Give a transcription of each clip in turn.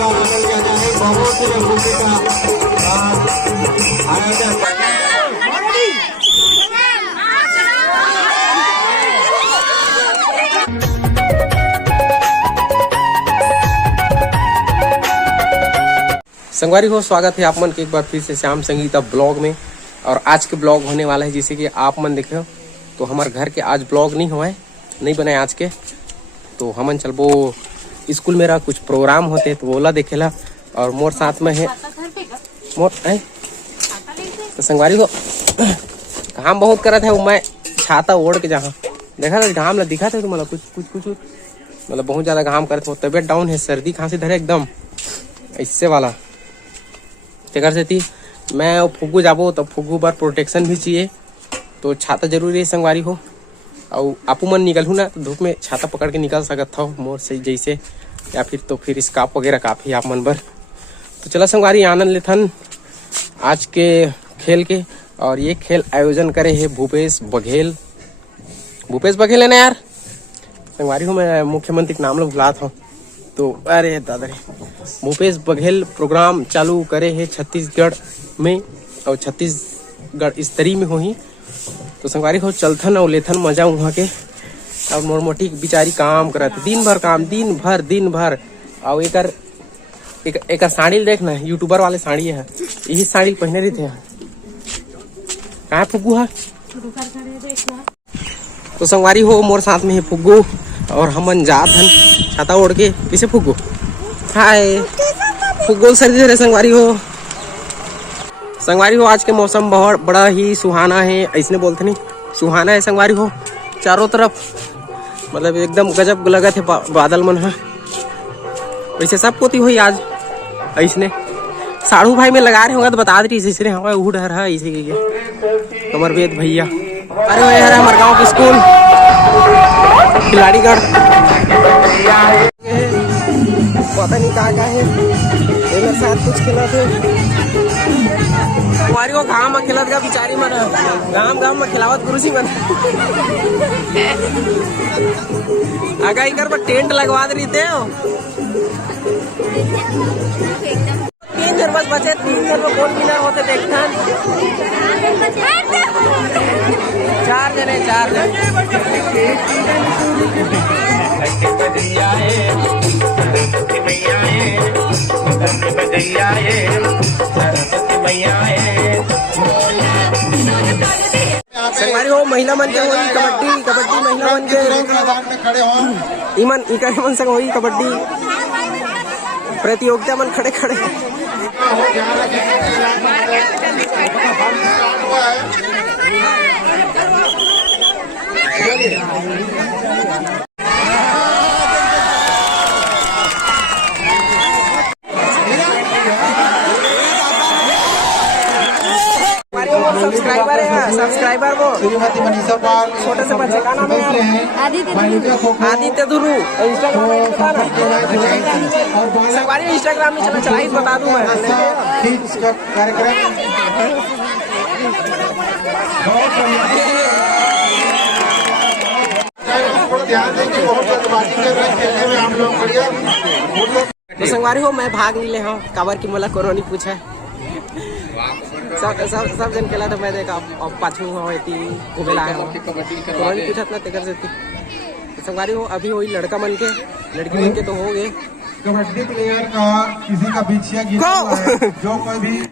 बहुत ही खुशी का आयोजन। संगवारी हो, स्वागत है आप मन के एक बार फिर से श्याम संगीता ब्लॉग में। और आज के ब्लॉग होने वाला है जैसे कि आप मन देखे हो, तो हमारे घर के आज ब्लॉग नहीं हुआ है, नहीं बनाए आज के। तो हमन चलबो स्कूल मेरा कुछ प्रोग्राम होते तो बोला देखेला। और मोर साथ में है मोर तो संगवारी हो काम बहुत करत है। मैं छाता ओढ़ के जहाँ देखा था घाम ला दिखा था तुम्हारा कुछ कुछ कुछ मतलब बहुत ज्यादा घाम करते हो। तबियत डाउन है, सर्दी खांसी धरे एकदम ऐसे वाला तेकर से थी। मैं फुग्गू जाबो तो फुग्गू पर प्रोटेक्शन भी चाहिए, तो छाता जरूरी है संगवारी हो। और आपू मन निकलू ना तो धूप में छाता पकड़ के निकल सकत हो मोर से जैसे, या फिर तो फिर स्कार्फ वगैरह काफ़ी आप मन बर। तो चला संगवारी आनंद लेथन आज के खेल के। और ये खेल आयोजन करे है भूपेश बघेल। भूपेश बघेल है ना यार संगवारी हो, मैं मुख्यमंत्री के नाम लोग भुलात हूँ तो अरे दादा रे। भूपेश बघेल प्रोग्राम चालू करे है छत्तीसगढ़ में, और छत्तीसगढ़ स्तरीय में होही। तो संगवारी हो चलथन और लेथन मजा वहाँ के। और मोर मोटी बिचारी काम करत दिन भर काम, दिन भर। और एक साड़ी देखना यूट्यूबर वाले साड़ी है, यही साड़ी पहने रही थे। कहाँ फुग्गू है? तो संगवारी हो मोर साथ में है फुग्गू, और हमन जात हन छाता ओढ़ के। किसे फुग्गू? हाय फुग्गू सर्दी रहे संगवारी हो। संगवारी हो आज के मौसम बहुत बड़ा ही सुहाना है, ऐसने बोलते नहीं सुहाना है संगवारी हो। चारों तरफ मतलब एकदम गजब लगत है बादल मन है। वैसे सब पोती हुई आज ऐसने साड़ू भाई में लगा रहे होंगे तो बता दी इसने हमारे उड़ रहा है इसी के कमर वेद भैया। अरे वो यार हमारे गाँव की स्कूल खिलाड़ीगढ़ पता नहीं कहाँ है, मेरे साथ कुछ खेला थे हमारी वो गाँव में खेलत का बिचारी मन गाँव में खिलावत गुरुजी मन आगा इकर पर टेंट लगवा दे रही हो। 3 जन बस बचे, 3 जन में कौन विनर होते देखना। 4 जने 4 जन संगवारी हो महिला मन के होई कबड्डी महिला मन के इमन इकर मन संग होई कबड्डी प्रतियोगिता मन खड़े सब्सक्राइबर वो श्रीमती मनीषा पाल छोटे से बच्चे का नाम है आदित्य दुरू। इंस्टाग्राम इंस्टाग्राम में चला बता दूं मैं कार्यक्रम। ध्यान देंगे, बहुत जल्दबाजी कर रहे हैं खेलने में हम लोग। तो संगवारी हो मैं भाग नहीं ले हूँ काबर की मला कोरोनी पूछा सब जन केला तो मैं देखा अब पाछू होती घूमेला है कोरोनी पूछत ना तेकर से। तो संगवारी हो अभी वही लड़का मन के लड़की मन के तो हो गए। कबड्डी प्लेयर का किसी का बिछिया गिरा है, जो कोई भी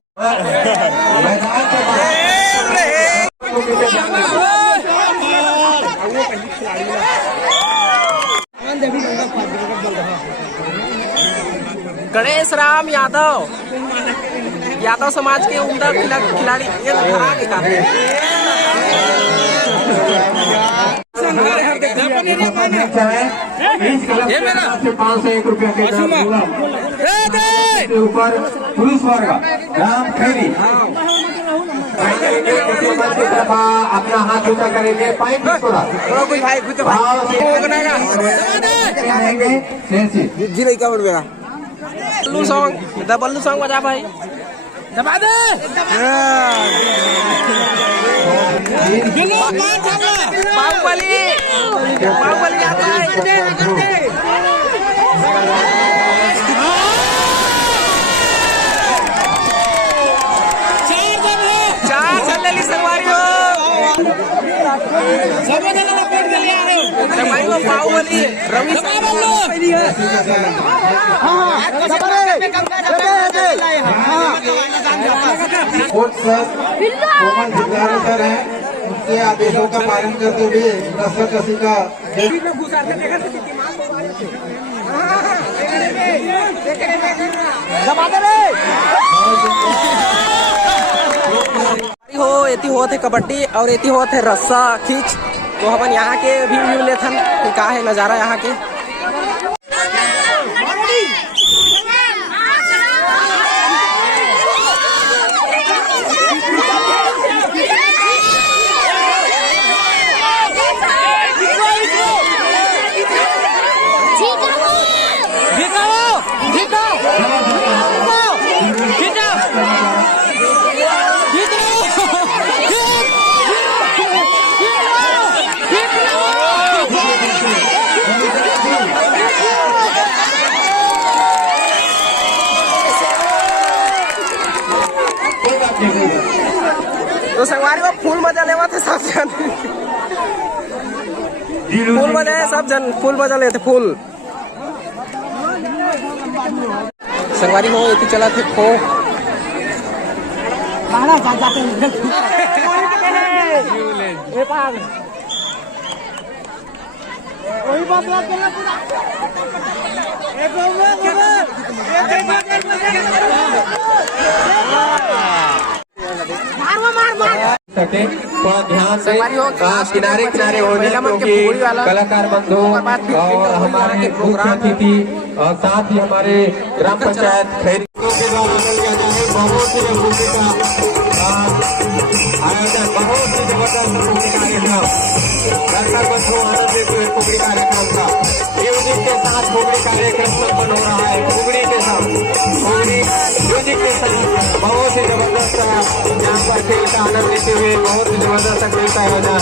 गणेश राम यादव समाज के उम्दा खिलाड़ी ये मेरा 501 रुपया के ऊपर पुरुष वर्ग राम खैरी अपना हाथ ऊंचा करेंगे, पाइप थोड़ा जी नहीं क्या मेरा बल्लू सॉन्ग बजा भाई दबा दे। बाहुबली आता है। संगवारी हो बाहुबली रवि कोच सर कोमल सिद्धार्थ सर हैं, उनके आदेशों का पालन करते हुए रस्साकशी का हो एती होत है कबड्डी और एती होत है रस्सा खींच। तो हम यहाँ के भी व्यू लेथन कि का है नज़ारा यहाँ के। तो संगवारी को फुल मजा लेवा थे सब जन, फुल मजा है सब जन, फुल मजा लेते फुल। संगवारी हो ये चला थे खो सके थोड़ा ध्यान से किनारे किनारे हो जाए, क्योंकि कलाकार बंधु और हमारे मुख्य अतिथि और साथ ही हमारे ग्राम पंचायत खैरी के द्वारा बहुत ही आयोजन, बहुत ही जबरदस्त कार्यक्रम दर्शक बंधु आनंद लेते हुए कुकड़ी कार्यक्रम का म्यूजिक के साथ कुकड़ी कार्यक्रम संपन्न हो रहा है। कुकड़ी के साथ कुकड़ी म्यूजिक के साथ बहुत ही जबरदस्त यहाँ पर खेल का आनंद लेते हुए बहुत ही जबरदस्त खेल का आयोजन।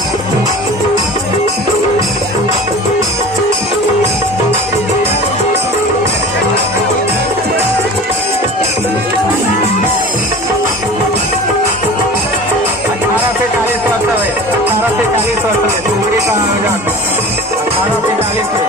कुकड़ी का आयोजन 18 से 40 में।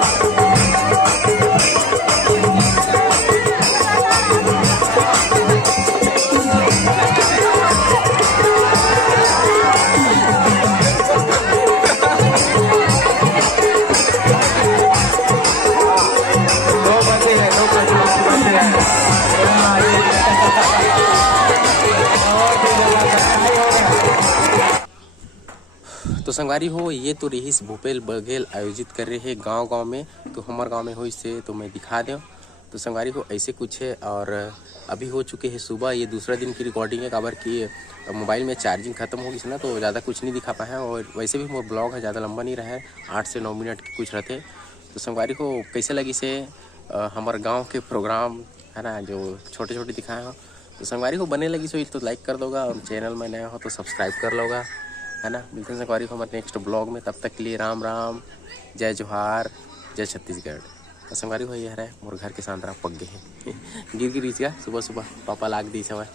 तो संगवारी हो ये तो रहीस भूपेल बघेल आयोजित कर रहे हैं गांव-गांव में। तो हमारे गांव में हो इससे तो मैं दिखा दूँ। तो संगवारी हो ऐसे कुछ है और अभी हो चुके हैं सुबह, ये दूसरा दिन की रिकॉर्डिंग है। खबर की मोबाइल में चार्जिंग खत्म हो गई ना, तो ज़्यादा कुछ नहीं दिखा पाए हैं। और वैसे भी मोर ब्लॉग है ज़्यादा लंबा नहीं रहा है, 8 से 9 मिनट के कुछ रहते। तो संगवारी को कैसे लगी से हमारे गाँव के प्रोग्राम है ना, जो छोटे छोटे दिखाए हो। तो संगवारी को बने लगी सो तो लाइक कर दोगा, और चैनल में नया हो तो सब्सक्राइब कर लोगा, है ना। मिलते हैं संगवारी को हमारे नेक्स्ट ब्लॉग में। तब तक के लिए राम राम, जय जोहार, जय छत्तीसगढ़। तो संगवारी हो ये है मोर घर के सांतरा पक गए हैं गिर गिर सुबह सुबह पापा लाग दी समय।